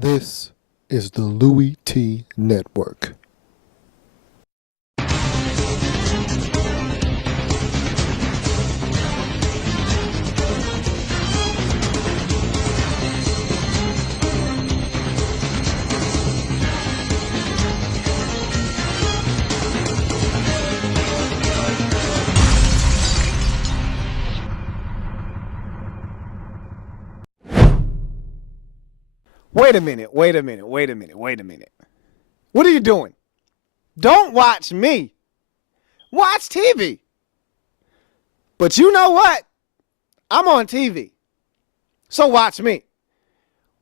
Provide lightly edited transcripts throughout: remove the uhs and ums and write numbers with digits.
This is the Louie T Network. Wait a minute. What are you doing? Don't watch me. Watch TV. But you know what? I'm on TV. So watch me.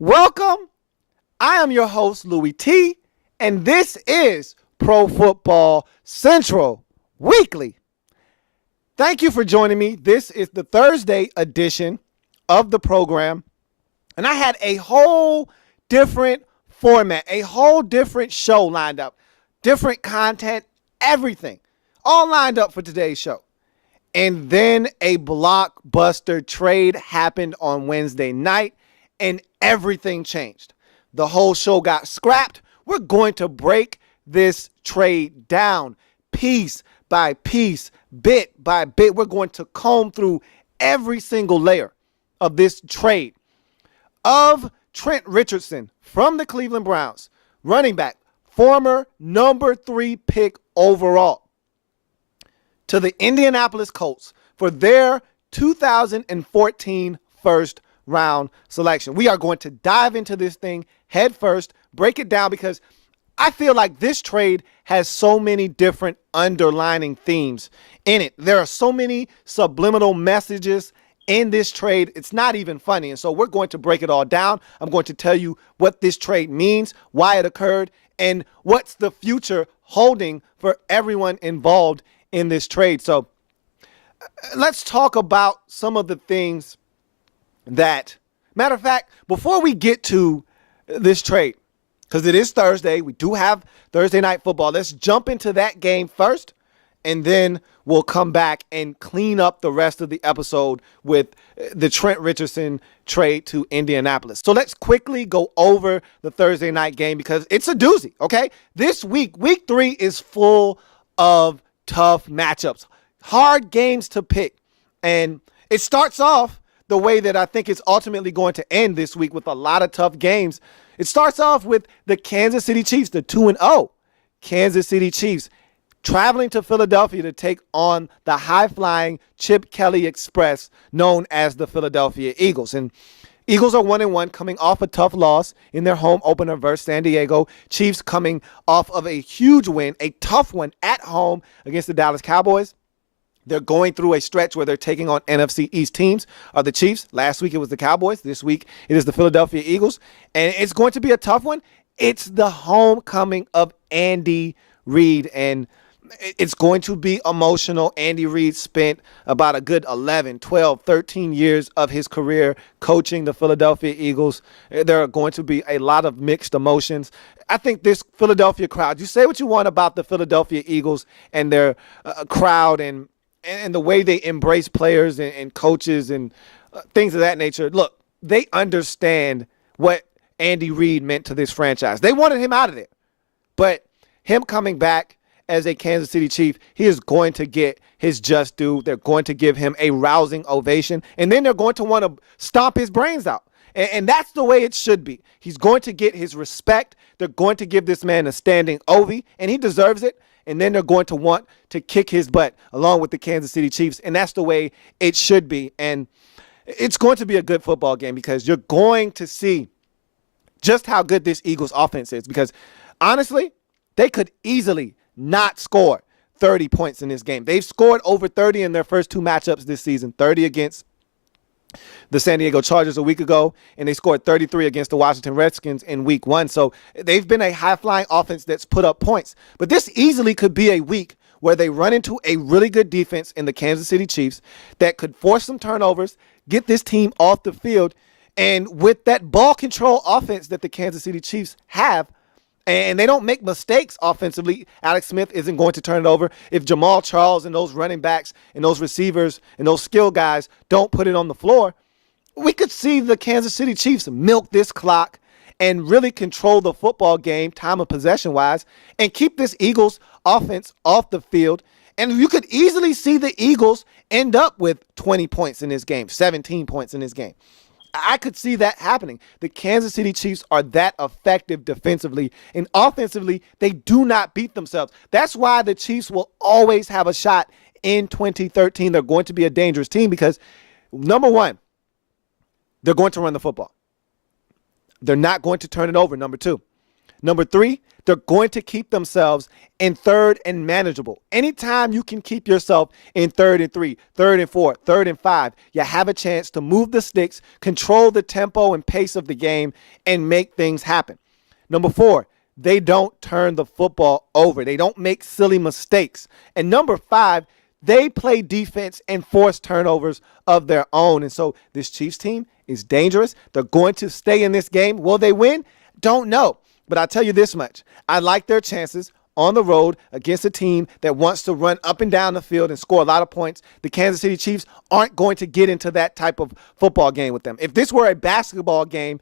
Welcome. I am your host, Louie T, and this is Pro Football Central Weekly. Thank you for joining me. This is the Thursday edition of the program. And I had a whole different format, a whole different show lined up, different content, everything, all lined up for today's show. And then a blockbuster trade happened on Wednesday night, and everything changed. The whole show got scrapped. We're going to break this trade down piece by piece, bit by bit. We're going to comb through every single layer of this trade of Trent Richardson from the Cleveland Browns, running back, former number 3 pick overall, to the Indianapolis Colts for their 2014 first round selection. We are going to dive into this thing head first, break it down, because I feel like this trade has so many different underlining themes in it. There are so many subliminal messages in this trade, it's not even funny. And so we're going to break it all down. I'm going to tell you what this trade means, why it occurred, and what's the future holding for everyone involved in this trade. So let's talk about some of the things that, matter of fact, before we get to this trade, because it is Thursday, we do have Thursday night football. Let's jump into that game first, and then we'll come back and clean up the rest of the episode with the Trent Richardson trade to Indianapolis. So let's quickly go over the Thursday night game because it's a doozy, okay? This week, week 3 is full of tough matchups, hard games to pick. And it starts off the way that I think it's ultimately going to end this week with a lot of tough games. It starts off with the Kansas City Chiefs, the 2-0 Kansas City Chiefs, traveling to Philadelphia to take on the high-flying Chip Kelly Express known as the Philadelphia Eagles. And Eagles are 1-1, coming off a tough loss in their home opener versus San Diego. Chiefs coming off of a huge win, a tough one at home against the Dallas Cowboys. They're going through a stretch where they're taking on NFC East teams. The Chiefs. Last week it was the Cowboys. This week it is the Philadelphia Eagles. And it's going to be a tough one. It's the homecoming of Andy Reid, and it's going to be emotional. Andy Reid spent about a good 11, 12, 13 years of his career coaching the Philadelphia Eagles. There are going to be a lot of mixed emotions. I think this Philadelphia crowd, you say what you want about the Philadelphia Eagles and their crowd and the way they embrace players and coaches and things of that nature. Look, they understand what Andy Reid meant to this franchise. They wanted him out of there. But him coming back as a Kansas City Chief, he is going to get his just due. They're going to give him a rousing ovation, and then they're going to want to stomp his brains out. And that's the way it should be. He's going to get his respect. They're going to give this man a standing ovation, and he deserves it. And then they're going to want to kick his butt along with the Kansas City Chiefs, and that's the way it should be. And it's going to be a good football game because you're going to see just how good this Eagles offense is, because honestly, they could easily not score 30 points in this game. They've scored over 30 in their first 2 matchups this season, 30 against the San Diego Chargers a week ago, and they scored 33 against the Washington Redskins in week 1. So they've been a high-flying offense that's put up points. But this easily could be a week where they run into a really good defense in the Kansas City Chiefs that could force some turnovers, get this team off the field, and with that ball control offense that the Kansas City Chiefs have, and they don't make mistakes offensively, Alex Smith isn't going to turn it over. If Jamal Charles and those running backs and those receivers and those skill guys don't put it on the floor, we could see the Kansas City Chiefs milk this clock and really control the football game, time of possession wise, and keep this Eagles offense off the field. And you could easily see the Eagles end up with 20 points in this game, 17 points in this game. I could see that happening. The Kansas City Chiefs are that effective defensively, and offensively, they do not beat themselves. That's why the Chiefs will always have a shot in 2013. They're going to be a dangerous team because, number one, they're going to run the football. They're not going to turn it over, number two. Number three, they're going to keep themselves in third and manageable. Anytime you can keep yourself in 3rd and 3, 3rd and 4, 3rd and 5, you have a chance to move the sticks, control the tempo and pace of the game, and make things happen. Number four, they don't turn the football over. They don't make silly mistakes. And number five, they play defense and force turnovers of their own. And so this Chiefs team is dangerous. They're going to stay in this game. Will they win? Don't know. But I'll tell you this much. I like their chances on the road against a team that wants to run up and down the field and score a lot of points. The Kansas City Chiefs aren't going to get into that type of football game with them. If this were a basketball game,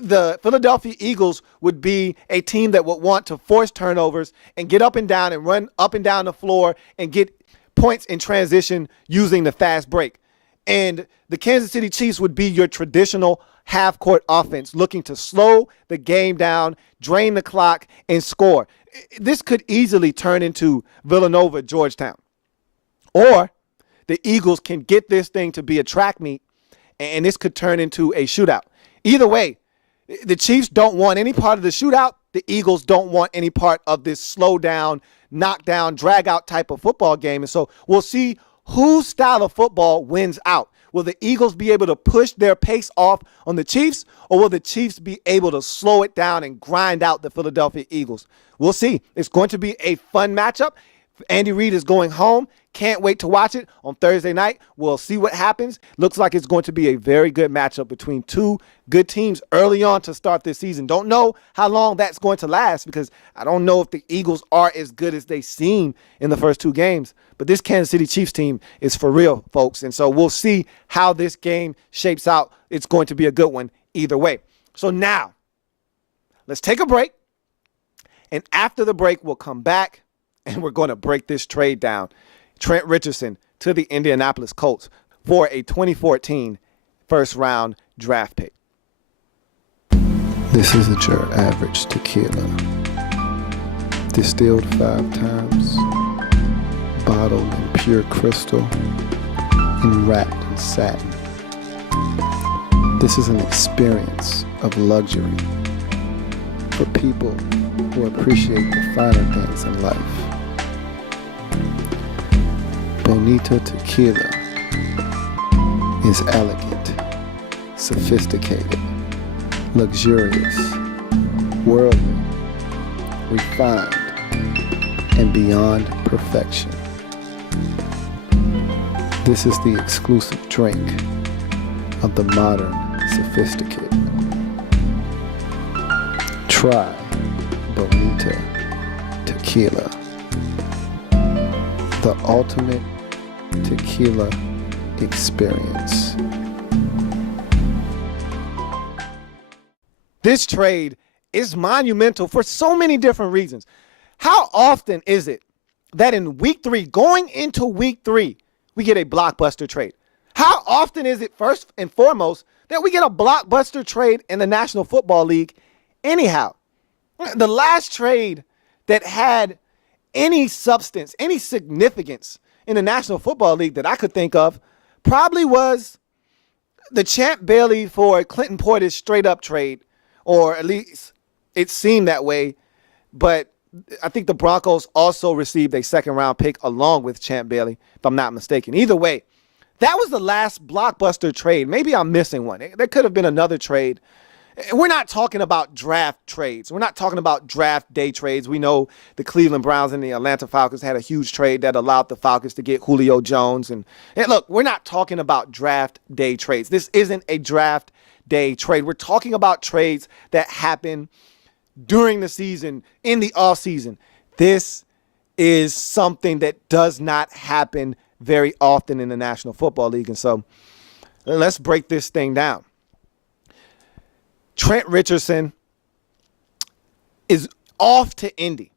the Philadelphia Eagles would be a team that would want to force turnovers and get up and down and run up and down the floor and get points in transition using the fast break. And the Kansas City Chiefs would be your traditional half-court offense looking to slow the game down, drain the clock, and score. This could easily turn into Villanova, Georgetown. Or the Eagles can get this thing to be a track meet, and this could turn into a shootout. Either way, the Chiefs don't want any part of the shootout. The Eagles don't want any part of this slow down, knock down, drag out type of football game. And so we'll see whose style of football wins out. Will the Eagles be able to push their pace off on the Chiefs, or will the Chiefs be able to slow it down and grind out the Philadelphia Eagles? We'll see. It's going to be a fun matchup. Andy Reid is going home. Can't wait to watch it on Thursday night. We'll see what happens. Looks like it's going to be a very good matchup between two good teams early on to start this season. Don't know how long that's going to last because I don't know if the Eagles are as good as they seem in the first two games. But this Kansas City Chiefs team is for real, folks. And so we'll see how this game shapes out. It's going to be a good one either way. So now, let's take a break. And after the break, we'll come back and we're going to break this trade down. Trent Richardson to the Indianapolis Colts for a 2014 first-round draft pick. This isn't your average tequila. Distilled 5 times, bottled in pure crystal, and wrapped in satin. This is an experience of luxury for people who appreciate the finer things in life. Bonita Tequila is elegant, sophisticated, luxurious, worldly, refined, and beyond perfection. This is the exclusive drink of the modern sophisticated. Try Bonita Tequila, the ultimate tequila experience. This trade is monumental for so many different reasons. How often is it that in week 3, going into week 3, we get a blockbuster trade? How often is it, first and foremost, that we get a blockbuster trade in the National Football League anyhow? The last trade that had any substance, any significance in the National Football League that I could think of probably was the Champ Bailey for Clinton Portis straight up trade, or at least it seemed that way. But I think the Broncos also received a second-round pick along with Champ Bailey, if I'm not mistaken. Either way, that was the last blockbuster trade. Maybe I'm missing one. There could have been another trade. We're not talking about draft trades. We're not talking about draft day trades. We know the Cleveland Browns and the Atlanta Falcons had a huge trade that allowed the Falcons to get Julio Jones. And look, we're not talking about draft day trades. This isn't a draft day trade. We're talking about trades that happen during the season, in the offseason. This is something that does not happen very often in the National Football League. And so let's break this thing down. Trent Richardson is off to Indy.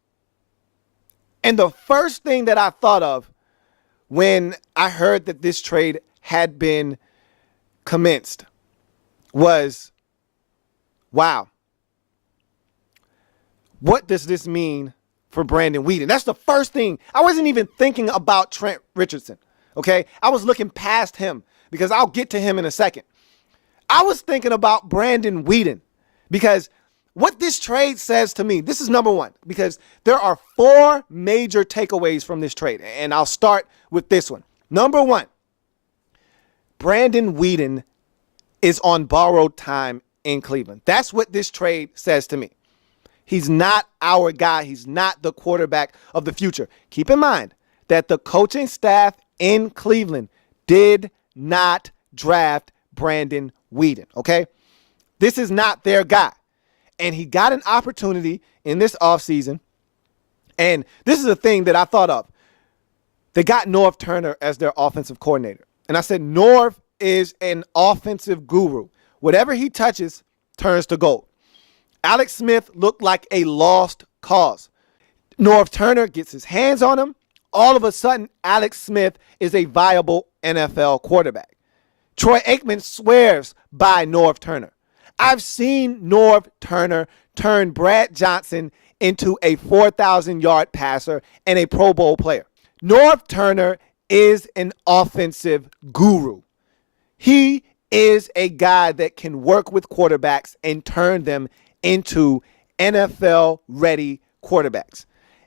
And the first thing that I thought of when I heard that this trade had been commenced was, wow, what does this mean for Brandon Weeden? That's the first thing. I wasn't even thinking about Trent Richardson, okay? I was looking past him because I'll get to him in a second. I was thinking about Brandon Weeden because what this trade says to me, this is number one, because there are 4 major takeaways from this trade, and I'll start with this one. Number one, Brandon Weeden is on borrowed time in Cleveland. That's what this trade says to me. He's not our guy. He's not the quarterback of the future. Keep in mind that the coaching staff in Cleveland did not draft Brandon Weeden, okay? This is not their guy. And he got an opportunity in this offseason. And this is a thing that I thought of. They got Norv Turner as their offensive coordinator. And I said, Norv is an offensive guru. Whatever he touches turns to gold. Alex Smith looked like a lost cause. Norv Turner gets his hands on him. All of a sudden, Alex Smith is a viable NFL quarterback. Troy Aikman swears by Norv Turner. I've seen Norv Turner turn Brad Johnson into a 4,000-yard passer and a Pro Bowl player. Norv Turner is an offensive guru. He is a guy that can work with quarterbacks and turn them into NFL-ready quarterbacks.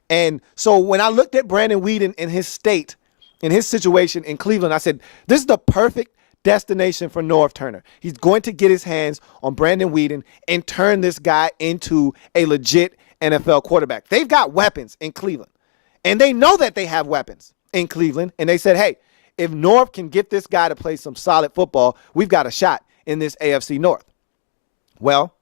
And so when I looked at Brandon Weeden in his state, in his situation in Cleveland, I said, this is the perfect destination for Norv Turner. He's going to get his hands on Brandon Weeden and turn this guy into a legit NFL quarterback. They've got weapons in Cleveland, and they know that they have weapons in Cleveland, and they said, hey, if Norv can get this guy to play some solid football, we've got a shot in this AFC North. Well,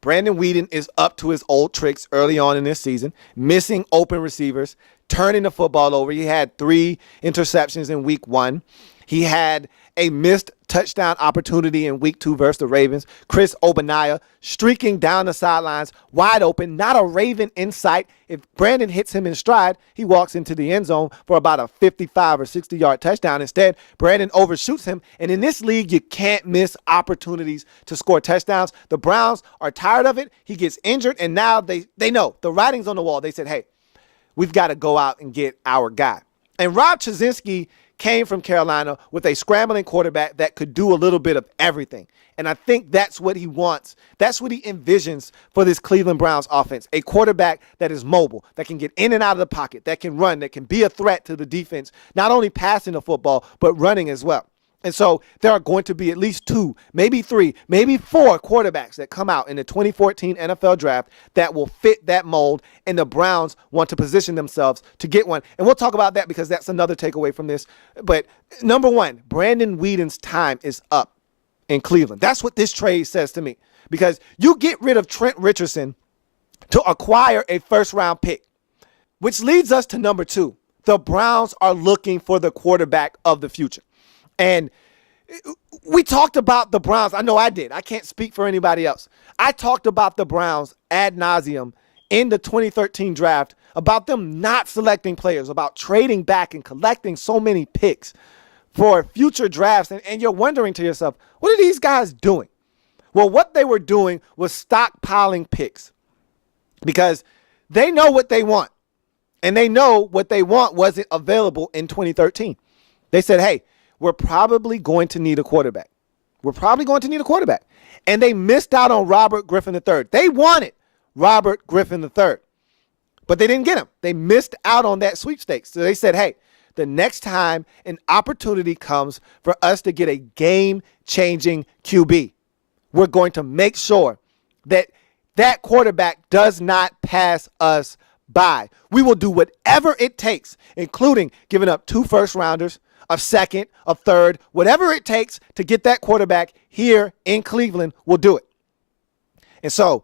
Brandon Weeden is up to his old tricks early on in this season, missing open receivers, turning the football over. He had 3 interceptions in week 1. He had a missed touchdown opportunity in week 2 versus the Ravens. Chris Ogbonnaya streaking down the sidelines, wide open, not a Raven in sight. If Brandon hits him in stride, he walks into the end zone for about a 55 or 60-yard touchdown. Instead, Brandon overshoots him. And in this league, you can't miss opportunities to score touchdowns. The Browns are tired of it. He gets injured, and now they know the writing's on the wall. They said, hey, we've got to go out and get our guy. And Rob Chizzinski came from Carolina with a scrambling quarterback that could do a little bit of everything. And I think that's what he wants. That's what he envisions for this Cleveland Browns offense. A quarterback that is mobile, that can get in and out of the pocket, that can run, that can be a threat to the defense, not only passing the football, but running as well. And so there are going to be at least 2, maybe 3, maybe 4 quarterbacks that come out in the 2014 NFL draft that will fit that mold, and the Browns want to position themselves to get one. And we'll talk about that because that's another takeaway from this. But number one, Brandon Weeden's time is up in Cleveland. That's what this trade says to me, because you get rid of Trent Richardson to acquire a first-round pick, which leads us to number 2. The Browns are looking for the quarterback of the future. And we talked about the Browns. I know I did. I can't speak for anybody else. I talked about the Browns ad nauseum in the 2013 draft, about them not selecting players, about trading back and collecting so many picks for future drafts. And you're wondering to yourself, what are these guys doing? Well, what they were doing was stockpiling picks, because they know what they want. And they know what they want wasn't available in 2013. They said, hey, we're probably going to need a quarterback. We're probably going to need a quarterback. And they missed out on Robert Griffin III. They wanted Robert Griffin III, but they didn't get him. They missed out on that sweepstakes. So they said, hey, the next time an opportunity comes for us to get a game-changing QB, we're going to make sure that that quarterback does not pass us by. We will do whatever it takes, including giving up 2 first-rounders, a second, a third, whatever it takes to get that quarterback here in Cleveland, we'll do it. And so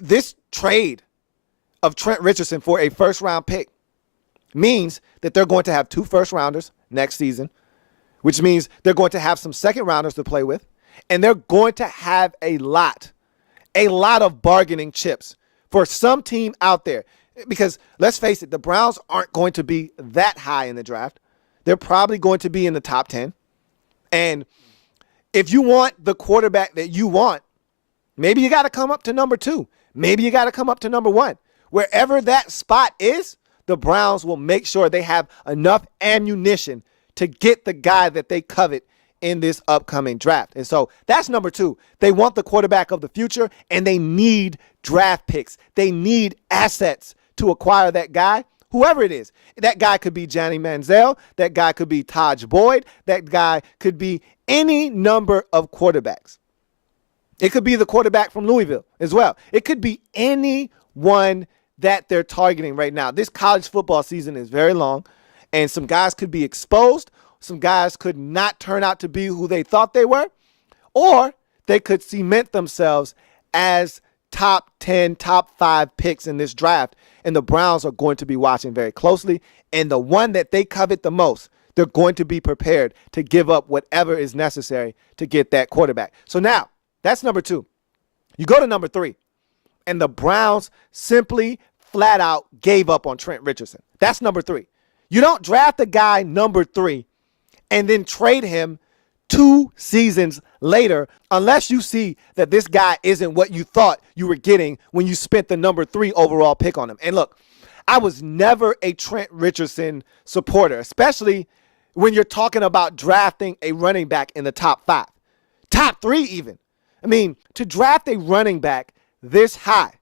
this trade of Trent Richardson for a first-round pick means that they're going to have 2 first-rounders next season, which means they're going to have some second-rounders to play with, and they're going to have a lot of bargaining chips for some team out there. Because let's face it, the Browns aren't going to be that high in the draft. They're probably going to be in the top 10. And if you want the quarterback that you want, maybe you got to come up to number 2. Maybe you got to come up to number 1. Wherever that spot is, the Browns will make sure they have enough ammunition to get the guy that they covet in this upcoming draft. And so that's number 2. They want the quarterback of the future, and they need draft picks. They need assets to acquire that guy, whoever it is. That guy could be Johnny Manziel. That guy could be Taj Boyd. That guy could be any number of quarterbacks. It could be the quarterback from Louisville as well. It could be anyone that they're targeting right now. This college football season is very long, and some guys could be exposed. Some guys could not turn out to be who they thought they were, or they could cement themselves as top 10, top 5 picks in this draft, and the Browns are going to be watching very closely, and the one that they covet the most, they're going to be prepared to give up whatever is necessary to get that quarterback. So now, that's number 2. You go to number 3, and the Browns simply flat out gave up on Trent Richardson. That's number 3. You don't draft a guy number 3 and then trade him 2 seasons later unless you see that this guy isn't what you thought you were getting when you spent the number 3 overall pick on him. And look, I was never a Trent Richardson supporter, especially when you're talking about drafting a running back in the top 5, top 3 even. I mean, to draft a running back this high,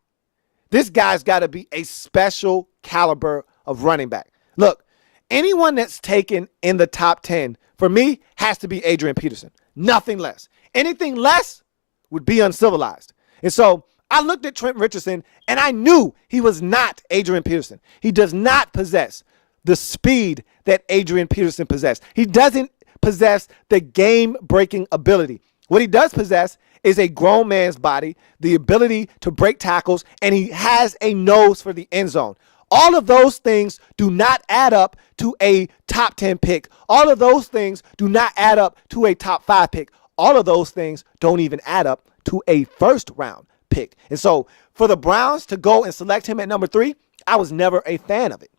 this guy's got to be a special caliber of running back. Look, anyone that's taken in the top 10, for me, has to be Adrian Peterson. Nothing less. Anything less would be uncivilized. And so I looked at Trent Richardson, and I knew he was not Adrian Peterson. He does not possess the speed that Adrian Peterson possessed. He doesn't possess the game-breaking ability. What he does possess is a grown man's body, the ability to break tackles, and he has a nose for the end zone. All of those things do not add up to a top 10 pick. All of those things do not add up to a top 5 pick. All of those things don't even add up to a first round pick. And so for the Browns to go and select him at number 3, I was never a fan of it.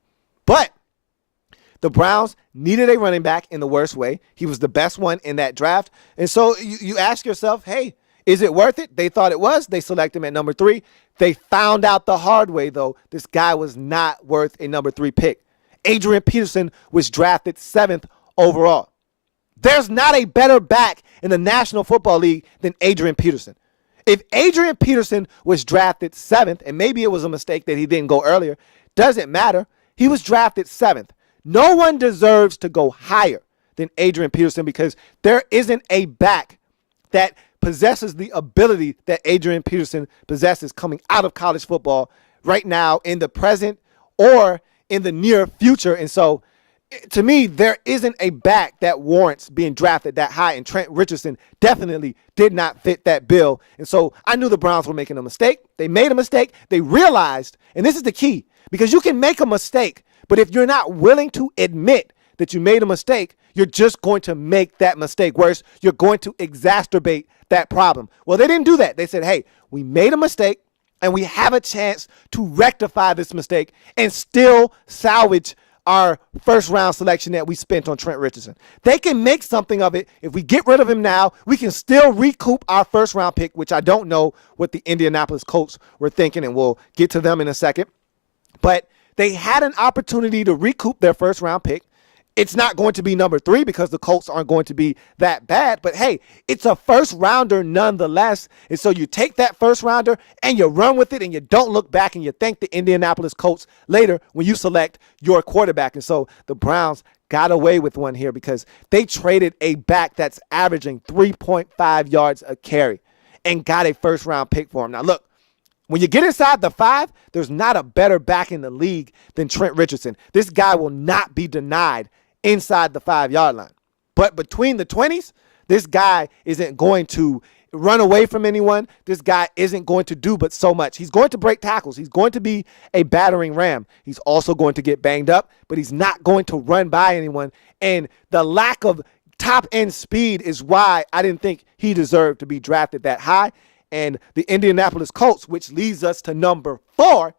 But the Browns needed a running back in the worst way. He was the best one in that draft. And so you ask yourself, hey, is it worth it? They thought it was. They selected him at number 3. They found out the hard way, though. This guy was not worth a number 3 pick. Adrian Peterson was drafted 7th overall. There's not a better back in the National Football League than Adrian Peterson. If Adrian Peterson was drafted 7th, and maybe it was a mistake that he didn't go earlier, doesn't matter. He was drafted 7th. No one deserves to go higher than Adrian Peterson because there isn't a back that possesses the ability that Adrian Peterson possesses coming out of college football right now in the present or in the near future. And so to me, there isn't a back that warrants being drafted that high, and Trent Richardson definitely did not fit that bill. And so I knew the Browns were making a mistake. They made a mistake. They realized, and this is the key, because you can make a mistake, but if you're not willing to admit that you made a mistake, you're just going to make that mistake worse. You're going to exacerbate that problem. Well, they didn't do that. They said, hey, we made a mistake, and we have a chance to rectify this mistake and still salvage our first round selection that we spent on Trent Richardson. They can make something of it. If we get rid of him now, we can still recoup our first round pick, which I don't know what the Indianapolis Colts were thinking, and we'll get to them in a second. But they had an opportunity to recoup their first round pick. It's not going to be number 3 because the Colts aren't going to be that bad. But, hey, it's a first rounder nonetheless. And so you take that first rounder and you run with it and you don't look back and you thank the Indianapolis Colts later when you select your quarterback. And so the Browns got away with one here because they traded a back that's averaging 3.5 yards a carry and got a first-round pick for him. Now, look, when you get inside the 5, there's not a better back in the league than Trent Richardson. This guy will not be denied inside the 5-yard line. But between the 20s, this guy isn't going to run away from anyone. This guy isn't going to do but so much. He's going to break tackles. He's going to be a battering ram. He's also going to get banged up, but he's not going to run by anyone. And the lack of top-end speed is why I didn't think he deserved to be drafted that high. And the Indianapolis Colts, which leads us to number 4,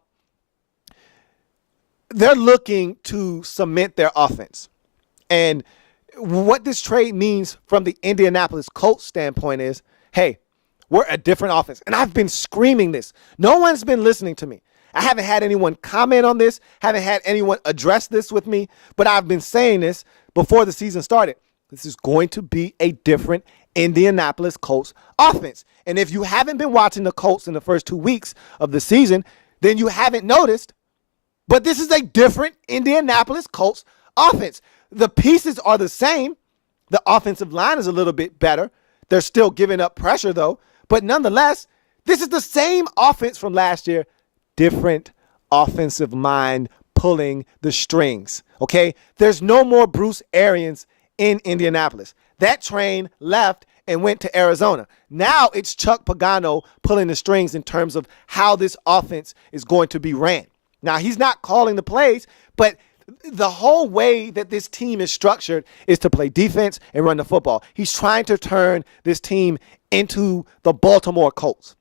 they're looking to cement their offense. And what this trade means from the Indianapolis Colts standpoint is, hey, we're a different offense. And I've been screaming this. No one's been listening to me. I haven't had anyone comment on this, haven't had anyone address this with me, but I've been saying this before the season started. This is going to be a different Indianapolis Colts offense. And if you haven't been watching the Colts in the first 2 weeks of the season, then you haven't noticed. But this is a different Indianapolis Colts offense. The pieces are the same. The offensive line is a little bit better. They're still giving up pressure, though. But nonetheless, this is the same offense from last year. Different offensive mind pulling the strings, okay? There's no more Bruce Arians in Indianapolis. That train left and went to Arizona. Now it's Chuck Pagano pulling the strings in terms of how this offense is going to be ran. Now, he's not calling the plays, but the whole way that this team is structured is to play defense and run the football. He's trying to turn this team into the Baltimore Colts.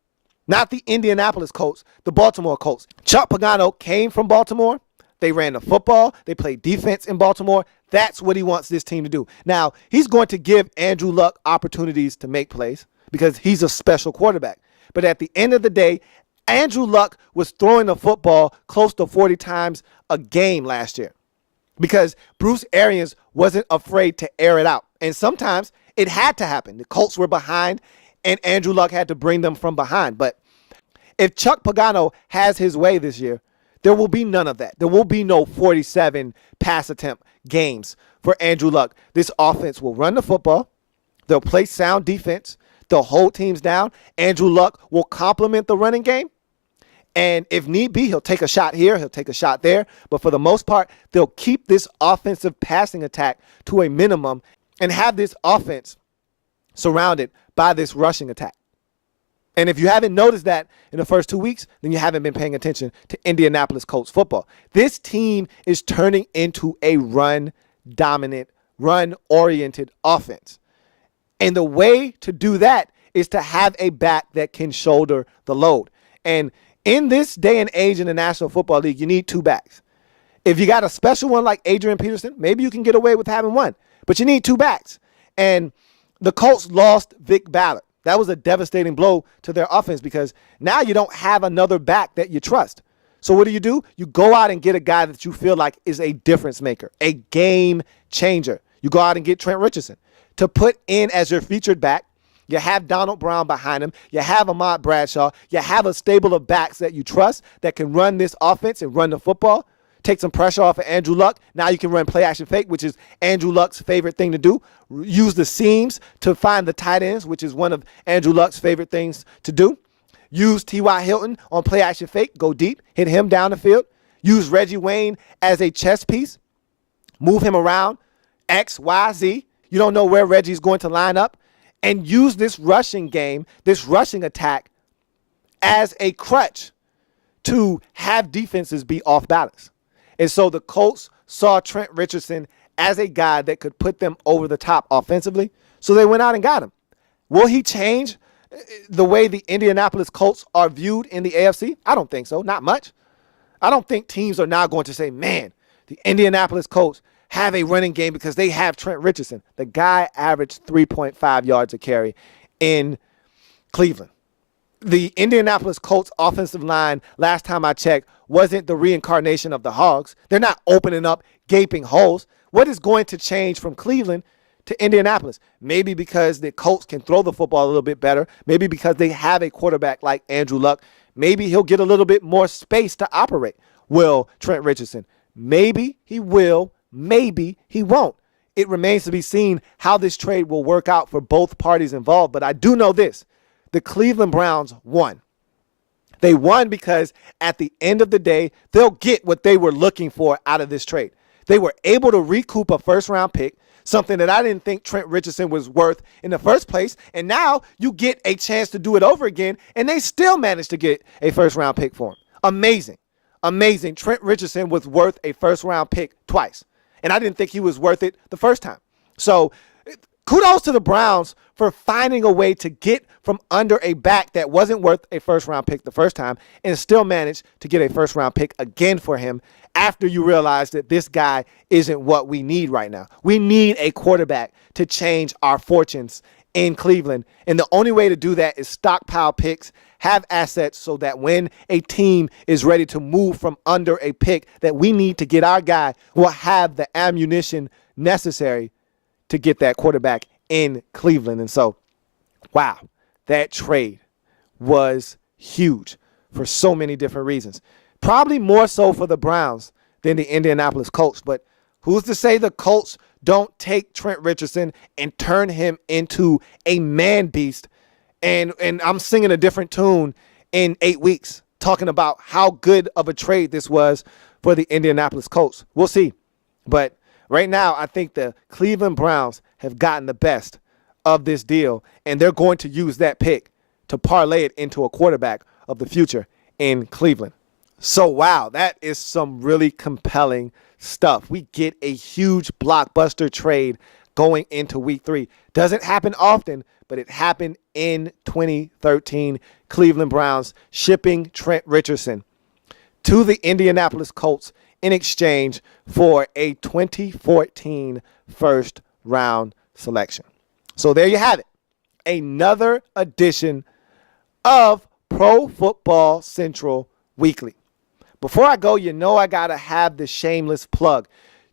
Not the Indianapolis Colts, the Baltimore Colts. Chuck Pagano came from Baltimore. They ran the football. They played defense in Baltimore. That's what he wants this team to do. Now, he's going to give Andrew Luck opportunities to make plays because he's a special quarterback. But at the end of the day, Andrew Luck was throwing the football close to 40 times a game last year because Bruce Arians wasn't afraid to air it out. And sometimes it had to happen. The Colts were behind, and Andrew Luck had to bring them from behind. But if Chuck Pagano has his way this year, there will be none of that. There will be no 47 pass attempt games for Andrew Luck. This offense will run the football. They'll play sound defense. They'll hold teams down. Andrew Luck will complement the running game. And if need be, he'll take a shot here, he'll take a shot there. But for the most part, they'll keep this offensive passing attack to a minimum and have this offense surrounded by this rushing attack. And if you haven't noticed that in the first 2 weeks, then you haven't been paying attention to Indianapolis Colts football. This team is turning into a run-dominant, run-oriented offense. And the way to do that is to have a back that can shoulder the load. And in this day and age in the National Football League, you need 2 backs. If you got a special one like Adrian Peterson, maybe you can get away with having 1. But you need 2 backs. And the Colts lost Vic Ballard. That was a devastating blow to their offense because now you don't have another back that you trust. So what do? You go out and get a guy that you feel like is a difference maker, a game changer. You go out and get Trent Richardson to put in as your featured back. You have Donald Brown behind him. You have Ahmad Bradshaw. You have a stable of backs that you trust that can run this offense and run the football. Take some pressure off of Andrew Luck. Now you can run play action fake, which is Andrew Luck's favorite thing to do. Use the seams to find the tight ends, which is one of Andrew Luck's favorite things to do. Use T.Y. Hilton on play action fake. Go deep. Hit him down the field. Use Reggie Wayne as a chess piece. Move him around. X, Y, Z. You don't know where Reggie's going to line up. And use this rushing game, this rushing attack, as a crutch to have defenses be off balance. And so the Colts saw Trent Richardson as a guy that could put them over the top offensively, so they went out and got him. Will he change the way the Indianapolis Colts are viewed in the AFC? I don't think so, not much. I don't think teams are now going to say, man, the Indianapolis Colts have a running game because they have Trent Richardson. The guy averaged 3.5 yards a carry in Cleveland. The Indianapolis Colts offensive line, last time I checked, wasn't the reincarnation of the Hogs. They're not opening up gaping holes. What is going to change from Cleveland to Indianapolis? Maybe because the Colts can throw the football a little bit better. Maybe because they have a quarterback like Andrew Luck. Maybe he'll get a little bit more space to operate. Will Trent Richardson? Maybe he will. Maybe he won't. It remains to be seen how this trade will work out for both parties involved. But I do know this. The Cleveland Browns won. They won because at the end of the day, they'll get what they were looking for out of this trade. They were able to recoup a first-round pick, something that I didn't think Trent Richardson was worth in the first place. And now you get a chance to do it over again, and they still managed to get a first-round pick for him. Amazing. Amazing. Trent Richardson was worth a first-round pick twice. And I didn't think he was worth it the first time. So kudos to the Browns for finding a way to get from under a back that wasn't worth a first-round pick the first time and still managed to get a first-round pick again for him after you realize that this guy isn't what we need right now. We need a quarterback to change our fortunes in Cleveland. And the only way to do that is stockpile picks, have assets so that when a team is ready to move from under a pick that we need to get our guy, will have the ammunition necessary to get that quarterback in Cleveland. And so, wow, that trade was huge for so many different reasons. Probably more so for the Browns than the Indianapolis Colts. But who's to say the Colts don't take Trent Richardson and turn him into a man beast? And I'm singing a different tune in 8 weeks, talking about how good of a trade this was for the Indianapolis Colts. We'll see. But right now, I think the Cleveland Browns have gotten the best of this deal, and they're going to use that pick to parlay it into a quarterback of the future in Cleveland. So, wow, that is some really compelling stuff. We get a huge blockbuster trade going into week 3. Doesn't happen often, but it happened in 2013. Cleveland Browns shipping Trent Richardson to the Indianapolis Colts in exchange for a 2014 first-round selection. So there you have it. Another edition of Pro Football Central Weekly. Before I go, you know I got to have the shameless plug.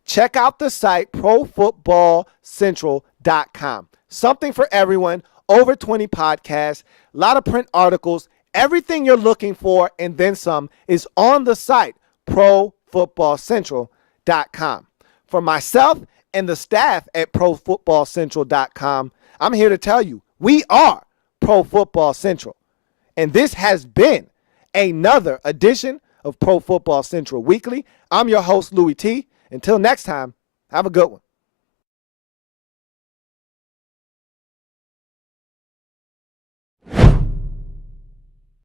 Check out the site profootballcentral.com. Something for everyone, over 20 podcasts, a lot of print articles. Everything you're looking for and then some is on the site profootballcentral.com. For myself and the staff at profootballcentral.com, I'm here to tell you we are Pro Football Central. And this has been another edition of Pro Football Central Weekly. I'm your host, Louie T. Until next time, have a good one.